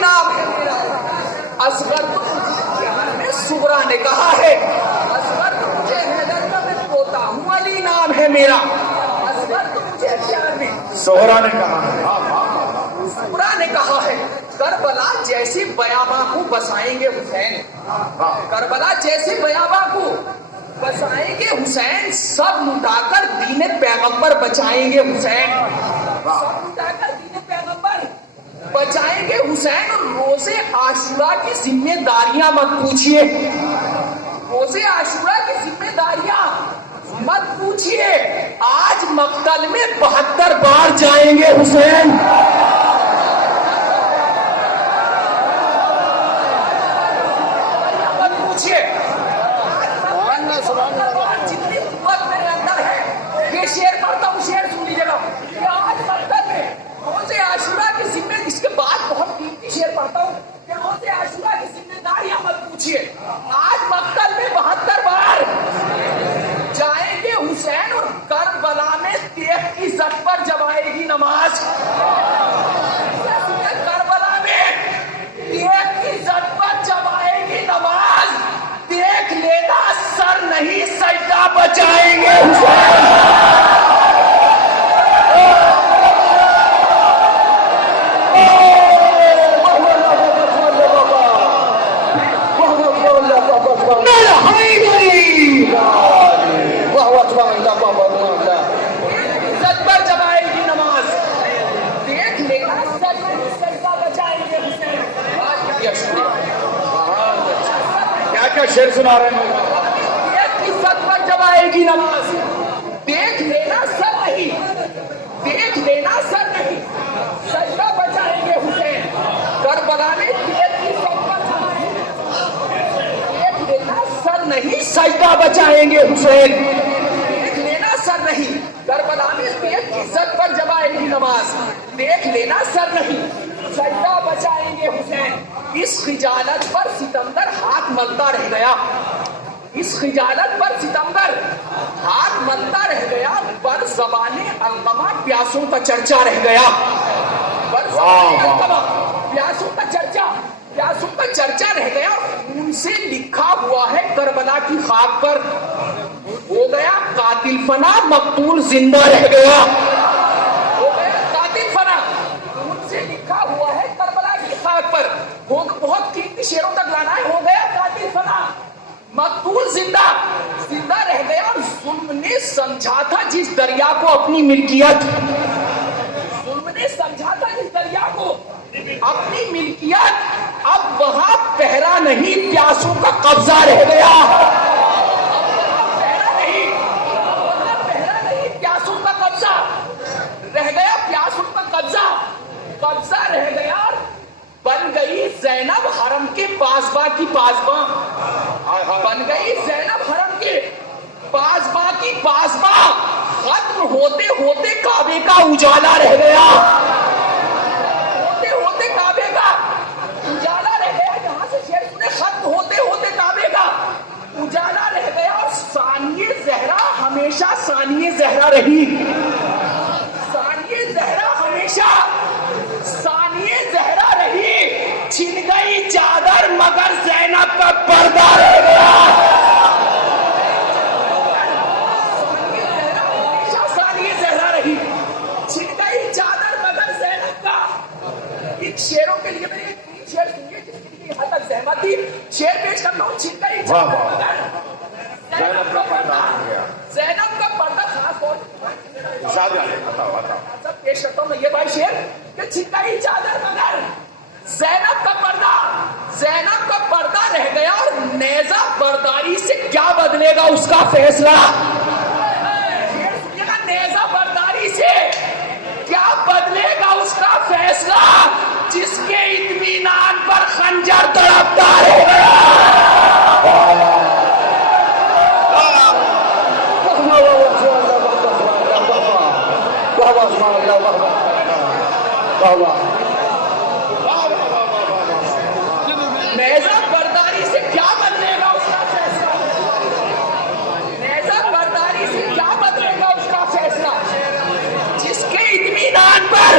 نام ہے میرا. اصغر تو صغرا نے کہا ہے. اصغر تو مجھے حیدر کا میں پوتا ہوں، علی نام ہے میرا. اصغر تو مجھے پیار میں صغرا نے کہا ہے. صغرا نے کہا ہے. کربلا جیسی بیاباں کو بسائیں گے حسین. کربلا جیسی بیاباں کو بسائیں گے حسین. سب لٹا کر دین پیغمبر بچائیں گے حسین. سب لٹا کر دین پیغمبر بچائیں گے حسین. اور روزے عاشورہ کی ذمہ داریاں مت پوچھیے. روزے عاشورہ کی ذمہ داریاں مت پوچھیے. آج مقتل میں 72 بار جائیں گے حسین. مت پوچھیے. جتنی قوت میرے اندر ہے، یہ شعر پڑھتا ہوں، شعر سن لیجیے گا. آج مقتل میں روزے عاشورہ کی ذمہ، اس کے بعد بہت قیمتی شعر پڑھتا ہوں کہ روزے عاشورہ کی ذمہ داریاں مت پوچھیے. آج مقتل میں 72 بار جائیں گے حسین. اور کربلا میں تیغ کی زد پر جب آئے گی نماز. کربلا میں تیغ کی زد پر جب آئے گی نماز. دیکھ لینا سر نہیں سجدہ بچائیں گے حسین. شعر سنا رہے ہیں. ایک عزت پر جب آئے گی نماز. دیکھ لینا سر نہیں، دیکھ لینا سر نہیں سجدہ بچائیں گے حسین. کربلا میں ایک عزت پر دیکھ لینا سر نہیں سجدہ بچائیں گے حسین. دیکھ لینا سر نہیں. کربلا میں ایک عزت پر جب آئے گی نماز. دیکھ لینا سر نہیں سجدہ بچائیں گے حسین. اس خجالت پر ستمگر ہاتھ ملتا رہ گیا. اس خجالت پر ستمگر ہاتھ ملتا رہ گیا. بر زبان علقمہ پیاسوں کا چرچا رہ گیا. بر زبان علقمہ پیاسوں کا چرچا رہ گیا. ان سے لکھا ہوا ہے کربلا کی خاک پر. ہو گیا قاتل فنا، مقتول زندہ رہ گیا. ہو گیا قاتل فنا، ان سے لکھا ہوا ہے کربلا کی خاک پر. بہت قیمتی شعروں تک لانا ہے. ہو گیا قاتل فنا، مقتول زندہ رہ گیا. اور ظلم نے سمجھا تھا جس دریا کو اپنی ملکیت. ظلم نے سمجھا تھا جس دریا کو اپنی ملکیت. اب وہاں پہرا نہیں، پیاسوں کا قبضہ رہ گیا. پہرا نہیں، پیاسوں کا قبضہ رہ گیا. پیاسوں کا قبضہ رہ گیا. بن گئی زینب حرم کے پاسباں کی پاسباں. بن گئی زینب حرم کے پاسباں کی پاسباں. ختم ہوتے ہوتے کعبے کا اجالا رہ گیا. ہوتے ہوتے کعبے کا اجالا رہ گیا. یہاں سے شعر سنے. ختم ہوتے ہوتے کعبے کا اجالا رہ گیا. اور ثانیہ زہرا ہمیشہ ثانیہ زہرا رہی. ثانیہ زہرا ہمیشہ ثانیہ زہرا رہی. چھن گئی چادر مگر زینب کا پردہ رہ گیا. ثانیہ زہرا رہی. چھن گئی چادر مگر زینب کا. ان شعروں کے لیے میں نے 3 شعر سنیے جس کے لیے حد تک زحمت تھی. شعر پیش کرتا ہوں. چھن گئی چادر مگر زینب کا پردہ. زینب کا پردہ خاص طور سب پیش کرتا ہوں میں یہ بھائی شعر کہ چھن گئی چادر مگر زینب کا پردہ رہ گیا. اور نیزہ برداری سے کیا بدلے گا اس کا فیصلہ. نیزہ برداری سے کیا بدلے گا اس کا فیصلہ. جس کے اطمینان پر خنجر تڑپتا رہ گیا. نیزہ برداری سے کیا بدلے گا اس کا فیصلہ. نیزہ برداری سے کیا بدلے گا اس کا فیصلہ. جس کے اطمینان پر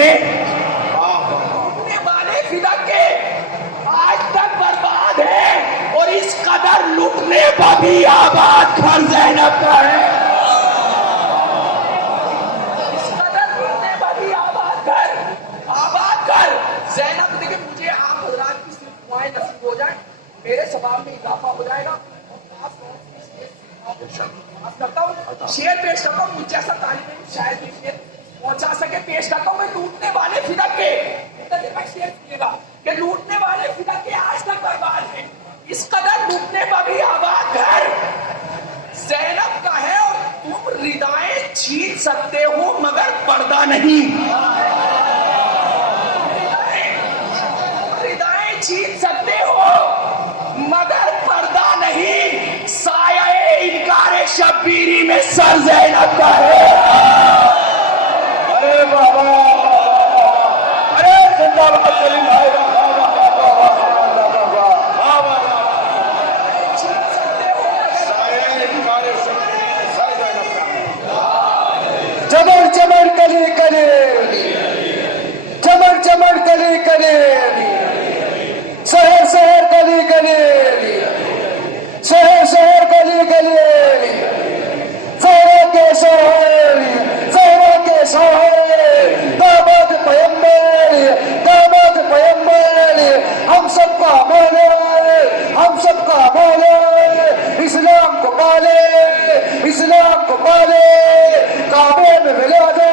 ہیں، لوٹنے والے فدق کے آج تک برباد ہیں، اور اس قدر لوٹنے پر بھی آباد گھر زینب کا ہے، اس قدر لوٹنے پر بھی آباد گھر زینب۔ دیکھیں مجھے آپ حضرات کی صرف دعائیں نصیب ہو جائیں، میرے ثواب میں اضافہ ہو جائے گا۔ کرتا ہوں شعر پیش کرتا ہوں، مجھ جیسا طالب علم شاید بھی شعر پہنچا سکے، پیش کرتا ہوں میں لوٹنے والے فدق کے، شعر سنیے گا کہ لوٹنے والے فدق کے آج تک برباد ہیں، اس قدر لوٹنے پر بھی آباد گھر زینب کا ہے، اور تم ردائیں چھین سکتے ہو مگر پردہ نہیں، ردائیں چھین سکتے ہو مگر پردہ نہیں، سایہ انکار شبیری میں سر زینب کا ہے۔ ارے بابا، ارے زندہ باد سلیم بھائی، چمر چمر کلی کلی، چمر چمر کلی کلی، شہر شہر کلی کلی، شہر شہر کلی کلی، زہرا کے شہر، زہرا کے شہر، داماد پیمبر، داماد پیمبر، ہم سب کا مولا، ہم سب کا مولا، اسلام کو پالے، اسلام کو پالے، کعبے میں ملا دے،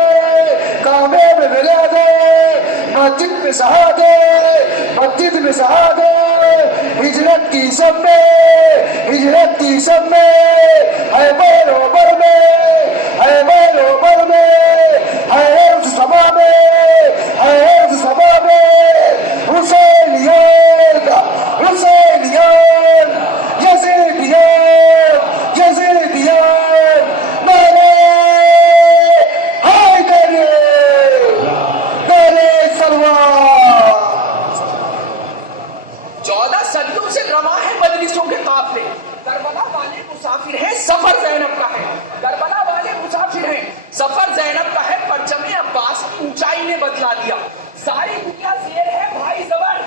کعبے میں ملا دے، مسجد میں سہا دے، مسجد میں سہا دے، ہجرت کی سب میں، ہجرت کی سب میں، ہے بیروبر میں، ہے بیروبر میں، ہے عرض سما میں، ہے عرض سما میں، حسینیت، حسینیت، یزیدیت، یزیدیت، میرے حیدر، میرے سلوار۔ 14 صدیوں سے رواں ہے مجلسوں کے قافلے، کربلا والے مسافر ہیں، سفر زینب کا ہے، کربلا والے مسافر ہیں، سفر زینب کا ہے، پرچم عباس کی اونچائی نے بتلا دیا، ساری دنیا زیر ہے بھائی زبر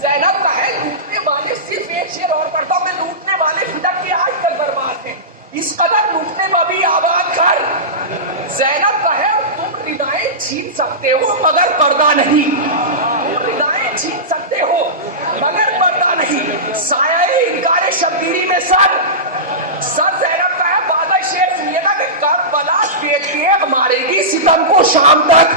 زینب کا ہے، لوٹنے والے صرف ایک شعر اور پڑھتا ہوں میں، لوٹنے والے فدق کے آج تک برباد ہیں، اس قدر لوٹنے پر بھی آباد گھر زینب کا ہے، اور تم ردائیں چھین سکتے ہو مگر پردہ نہیں، تم ردائیں چھین سکتے ہو مگر پردہ نہیں، سایہ انکار شبیری میں سر زینب کا ہے، بادہ شعر سنیے گا کہ کربلا تیغ مارے گی ستم کو شام تک،